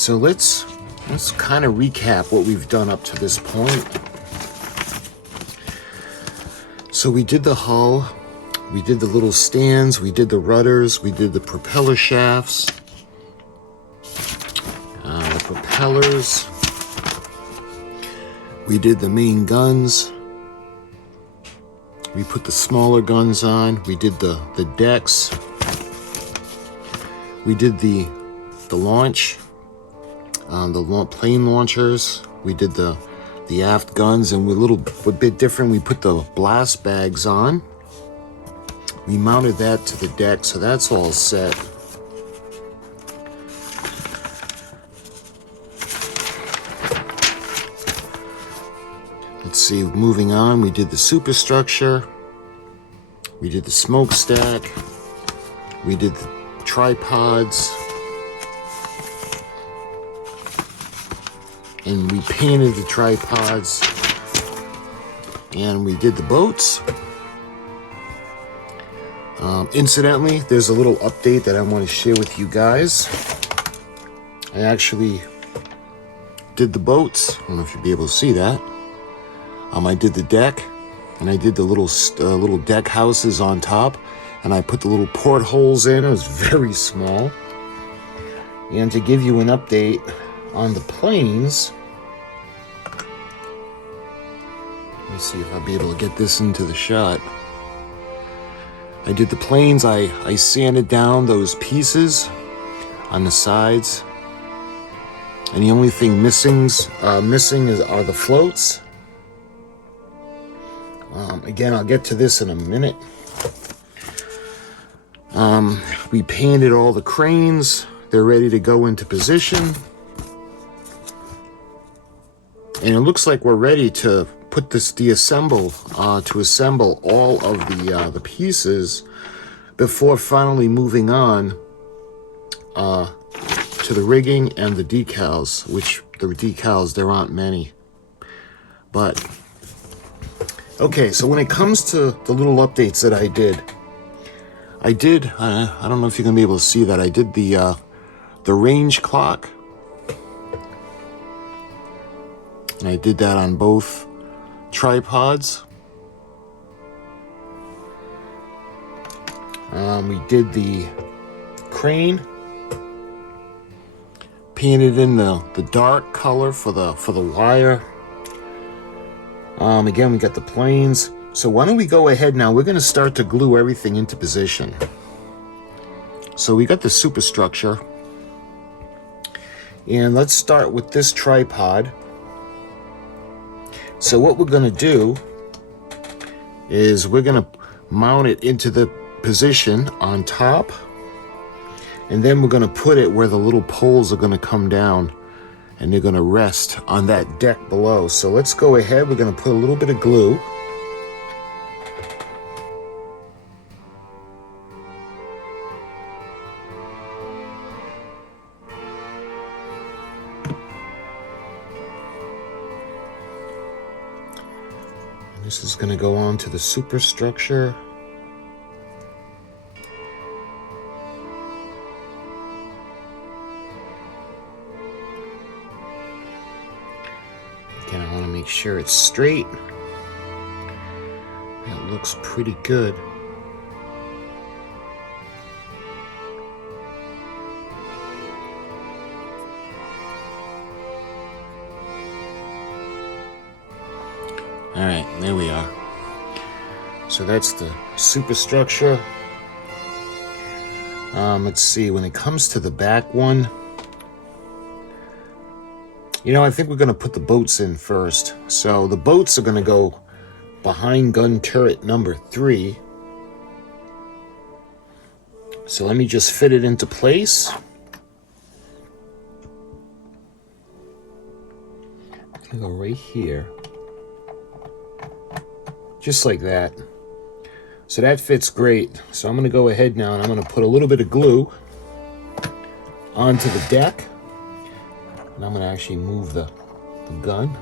So let's kind of recap what we've done up to this point. So we did the hull, we did the little stands, we did the rudders, we did the propeller shafts, the propellers, we did the main guns, we put the smaller guns on, we did the decks, we did the launch, the plane launchers, we did the aft guns, and a bit different, we put the blast bags on. We mounted that to the deck, so that's all set. Let's see, moving on, we did the superstructure, we did the smokestack, we did the tripods, and we painted the tripods, and we did the boats. Incidentally, there's a little update that I want to share with you guys. I actually did the boats. I don't know if you'll be able to see that. I did the deck, and I did the little deck houses on top, and I put the little portholes in. It was very small. And to give you an update on the planes, let me see if I'll be able to get this into the shot. I did the planes, I sanded down those pieces on the sides, and the only thing missing are the floats. Again, I'll get to this in a minute. We painted all the cranes. They're ready to go into position. And it looks like we're ready to put this to assemble all of the pieces before finally moving on to the rigging and the decals, which the decals, there aren't many. But okay, so when it comes to the little updates that I did, I don't know if you're gonna be able to see that, I did the range clock, and I did that on both tripods. We did the crane, painted in the dark color for the wire. Again, we got the planes. So why don't we go ahead now? We're going to start to glue everything into position. So we got the superstructure, and let's start with this tripod. So what we're going to do is we're going to mount it into the position on top, and then we're going to put it where the little poles are going to come down, and they're going to rest on that deck below. So let's go ahead. We're going to put a little bit of glue. This is going to go on to the superstructure. Again, I want to make sure it's straight. That looks pretty good. All right, there we are. So that's the superstructure. Let's see, when it comes to the back one, I think we're going to put the boats in first. So the boats are going to go behind gun turret number 3. So let me just fit it into place. I'm going to go right here. Just like that. So that fits great. So I'm going to go ahead now and I'm going to put a little bit of glue onto the deck. And I'm going to actually move the gun.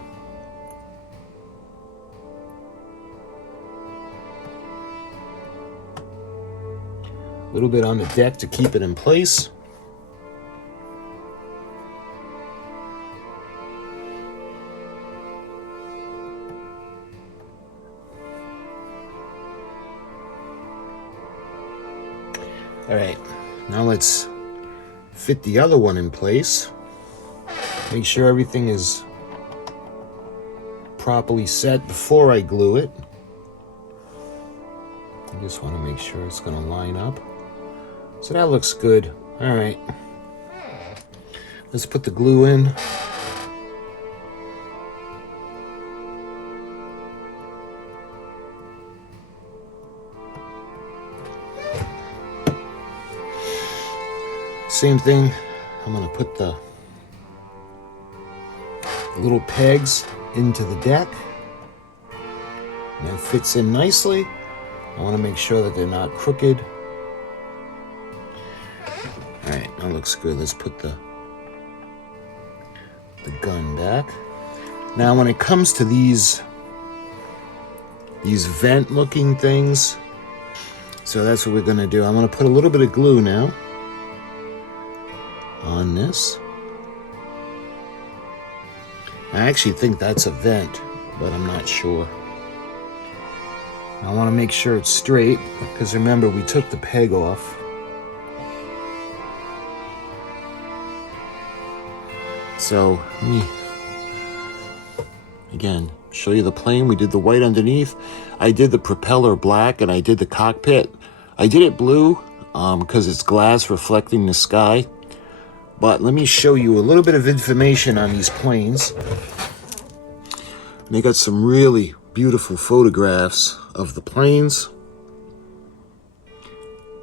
A little bit on the deck to keep it in place. All right, now let's fit the other one in place. Make sure everything is properly set before I glue it. I just want to make sure it's going to line up. So that looks good. All right. Let's put the glue in. Same thing. I'm going to put the little pegs into the deck. And that fits in nicely. I want to make sure that they're not crooked. All right, that looks good. Let's put the gun back. Now, when it comes to these vent-looking things, so that's what we're going to do. I'm going to put a little bit of glue now on this. I actually think that's a vent, but I'm not sure. I want to make sure it's straight, because remember, we took the peg off. So, let me, again, show you the plane. We did the white underneath. I did the propeller black, and I did the cockpit. I did it blue, because it's glass reflecting the sky. But let me show you a little bit of information on these planes. And they got some really beautiful photographs of the planes.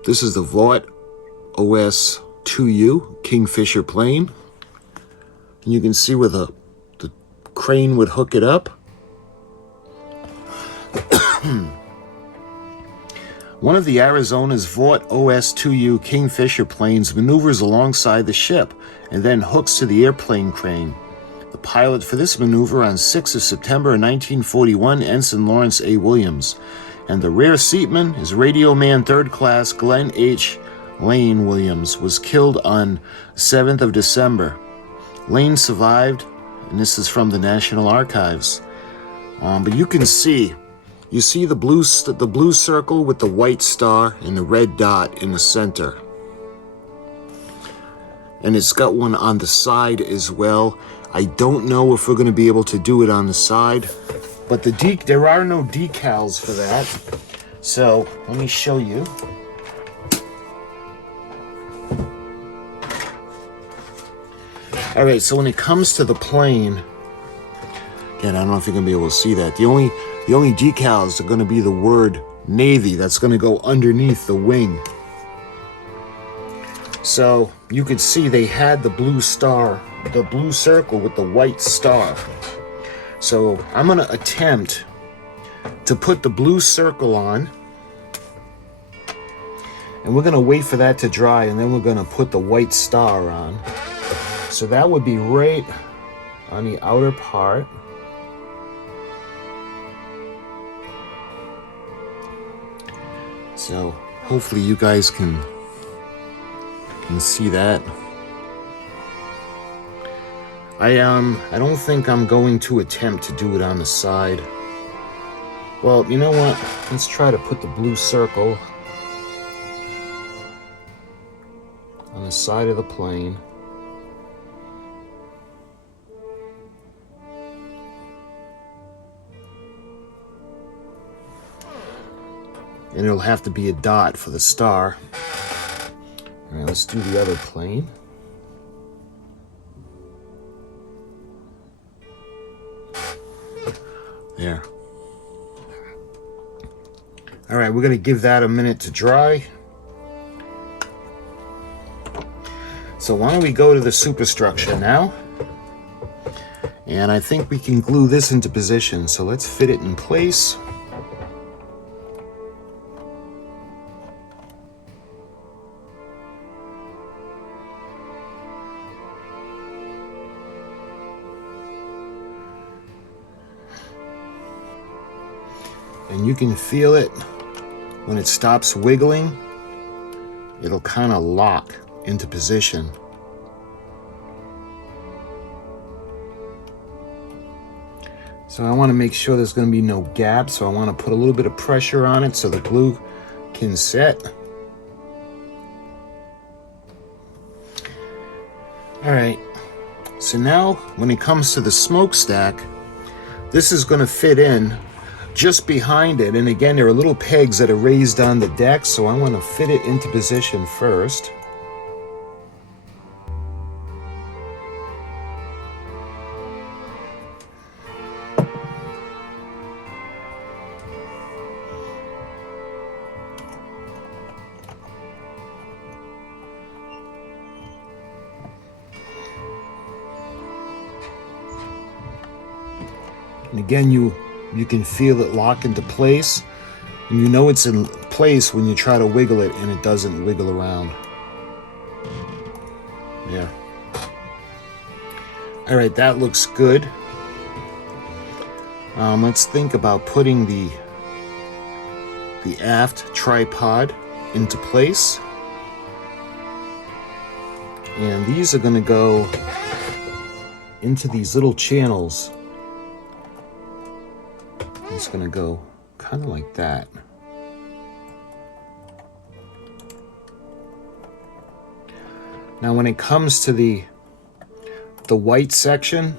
This is the U.S.S 2U Kingfisher plane. And you can see where the crane would hook it up. One of the Arizona's U.S.S 2U Kingfisher planes maneuvers alongside the ship and then hooks to the airplane crane. The pilot for this maneuver on 6th of September 1941, Ensign Lawrence A. Williams, and the rear seatman is Radio Man 3rd Class Glenn H. Lane Williams, was killed on 7th of December. Lane survived, and this is from the National Archives. But you can see, you see the blue circle with the white star and the red dot in the center. And it's got one on the side as well. I don't know if we're going to be able to do it on the side, but there are no decals for that. So let me show you. All right, so when it comes to the plane, again, I don't know if you're going to be able to see that. The only decals are going to be the word Navy. That's going to go underneath the wing. So you could see they had the blue star, the blue circle with the white star. So I'm going to attempt to put the blue circle on. And we're going to wait for that to dry, and then we're going to put the white star on. So that would be right on the outer part. So hopefully you guys can see that. I don't think I'm going to attempt to do it on the side. Well, you know what? Let's try to put the blue circle on the side of the plane. And it'll have to be a dot for the star. All right, let's do the other plane. There. All right, we're going to give that a minute to dry. So why don't we go to the superstructure now? And I think we can glue this into position. So let's fit it in place. And you can feel it when it stops wiggling. It'll kind of lock into position. So I want to make sure there's going to be no gap, so I want to put a little bit of pressure on it so the glue can set. All right, so now when it comes to the smokestack, this is going to fit in just behind it. And again, there are little pegs that are raised on the deck, so I want to fit it into position first. And again, you can feel it lock into place, and you know it's in place when you try to wiggle it and it doesn't wiggle around. There. All right, that looks good. Let's think about putting the aft tripod into place. And these are going to go into these little channels. It's going to go kind of like that. Now when it comes to the white section,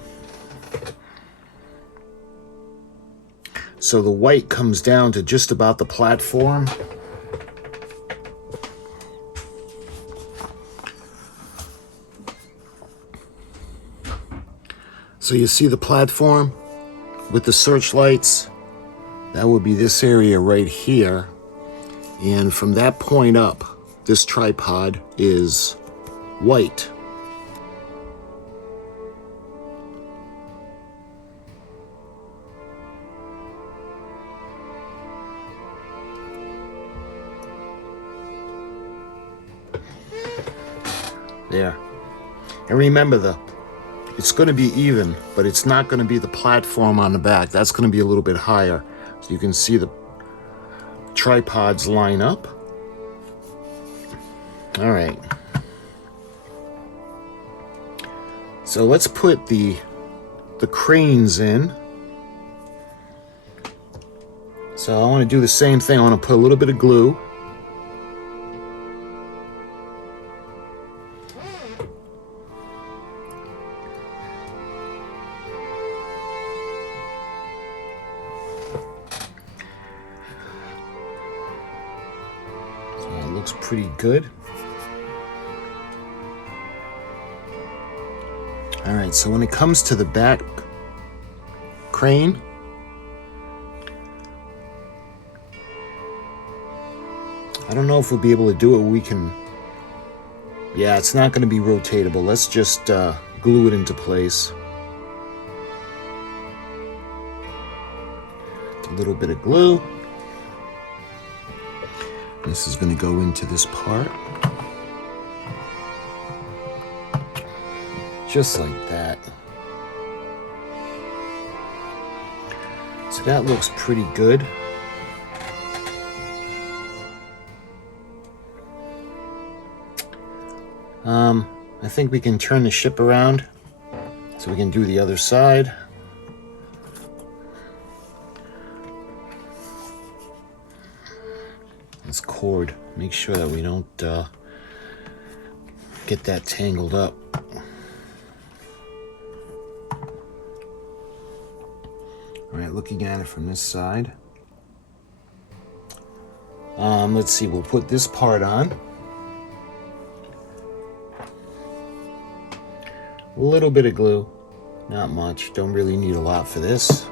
so the white comes down to just about the platform. So you see the platform with the searchlights. That would be this area right here. And from that point up, this tripod is white. There. And remember, it's going to be even, but it's not going to be the platform on the back. That's going to be a little bit higher. So you can see the tripods line up. All right. So let's put the cranes in. So I want to do the same thing. I want to put a little bit of glue. Looks pretty good. All right, so when it comes to the back crane, I don't know if we'll be able to do it. We can, yeah, it's not going to be rotatable. Let's just glue it into place. A little bit of glue. This is going to go into this part. Just like that. So that looks pretty good. I think we can turn the ship around so we can do the other side. This cord, make sure that we don't get that tangled up. All right, looking at it from this side. Let's see, we'll put this part on. A little bit of glue, not much. Don't really need a lot for this.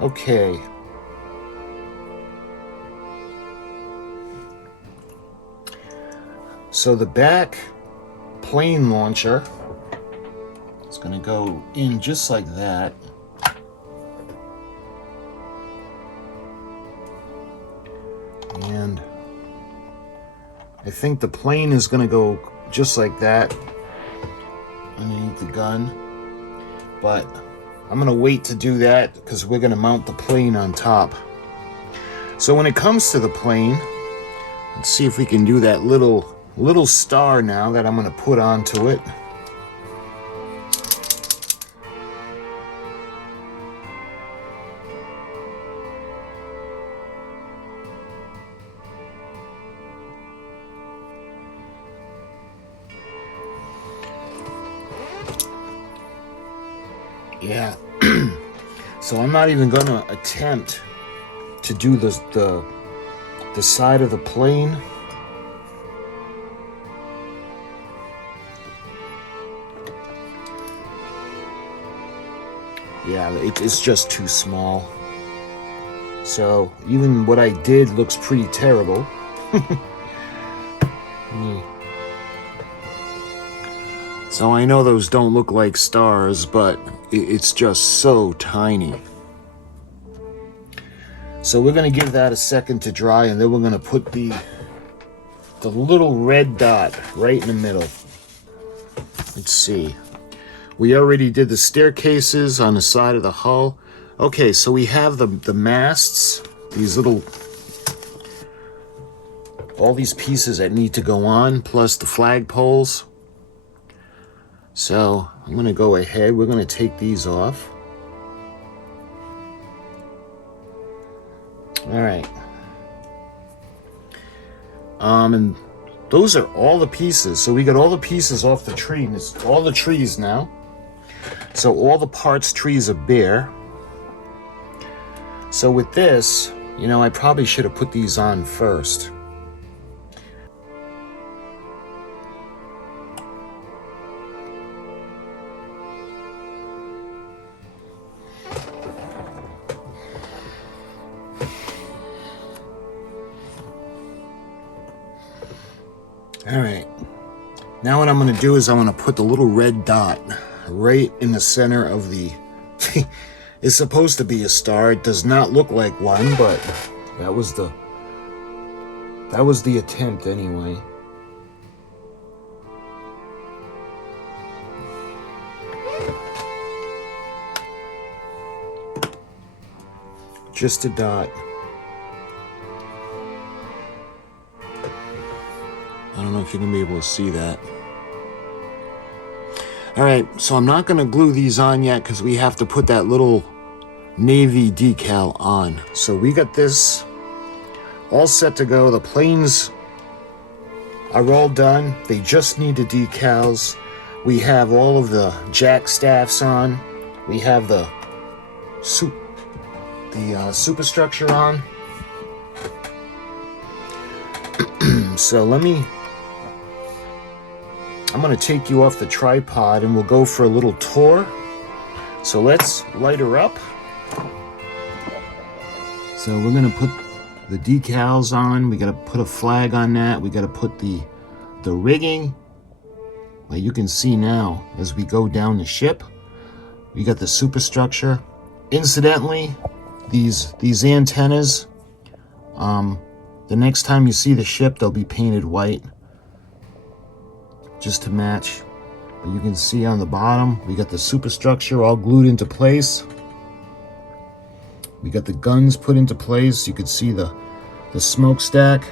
Okay. So the back plane launcher is going to go in just like that. And I think the plane is going to go just like that underneath the gun. But I'm going to wait to do that because we're going to mount the plane on top. So when it comes to the plane, let's see if we can do that little star now that I'm going to put onto it. Yeah. So I'm not even gonna attempt to do the side of the plane. Yeah, it's just too small. So even what I did looks pretty terrible. So I know those don't look like stars, but it's just so tiny. So we're going to give that a second to dry, and then we're going to put the little red dot right in the middle. Let's see. We already did the staircases on the side of the hull. Okay, so we have the masts, these little, all these pieces that need to go on, plus the flagpoles. So I'm going to go ahead. We're going to take these off. All right. And those are all the pieces. So we got all the pieces off the tree. And it's all the trees now. So all the parts trees are bare. So with this, you know, I probably should have put these on first. All right, now what I'm going to do is I'm going to put the little red dot right in the center of the, it's supposed to be a star. It does not look like one, but that was the attempt anyway. Just a dot. I don't know if you're going to be able to see that. All right, so I'm not going to glue these on yet because we have to put that little navy decal on. So we got this all set to go. The planes are all done. They just need the decals. We have all of the jack staffs on. We have the superstructure on. So I'm going to take you off the tripod and we'll go for a little tour. So let's light her up. So we're going to put the decals on. We got to put a flag on that. We got to put the rigging. Like you can see now as we go down the ship, we got the superstructure. Incidentally, these antennas, the next time you see the ship, they'll be painted white. Just to match. But you can see on the bottom, we got the superstructure all glued into place. We got the guns put into place. You can see the smokestack.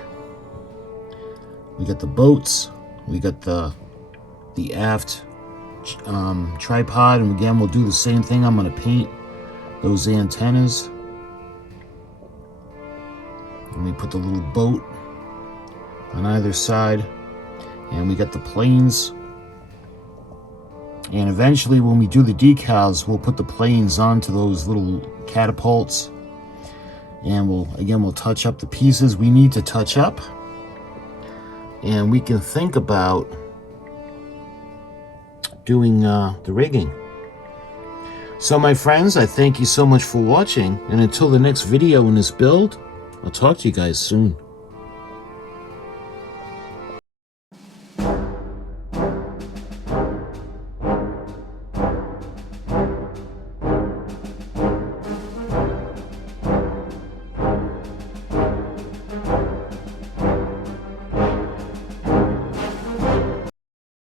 We got the boats. We got the aft tripod. And again, we'll do the same thing. I'm going to paint those antennas. And we put the little boat on either side. And we got the planes. And eventually when we do the decals, we'll put the planes onto those little catapults. And we'll touch up the pieces we need to touch up. And we can think about doing the rigging. So my friends, I thank you so much for watching. And until the next video in this build, I'll talk to you guys soon.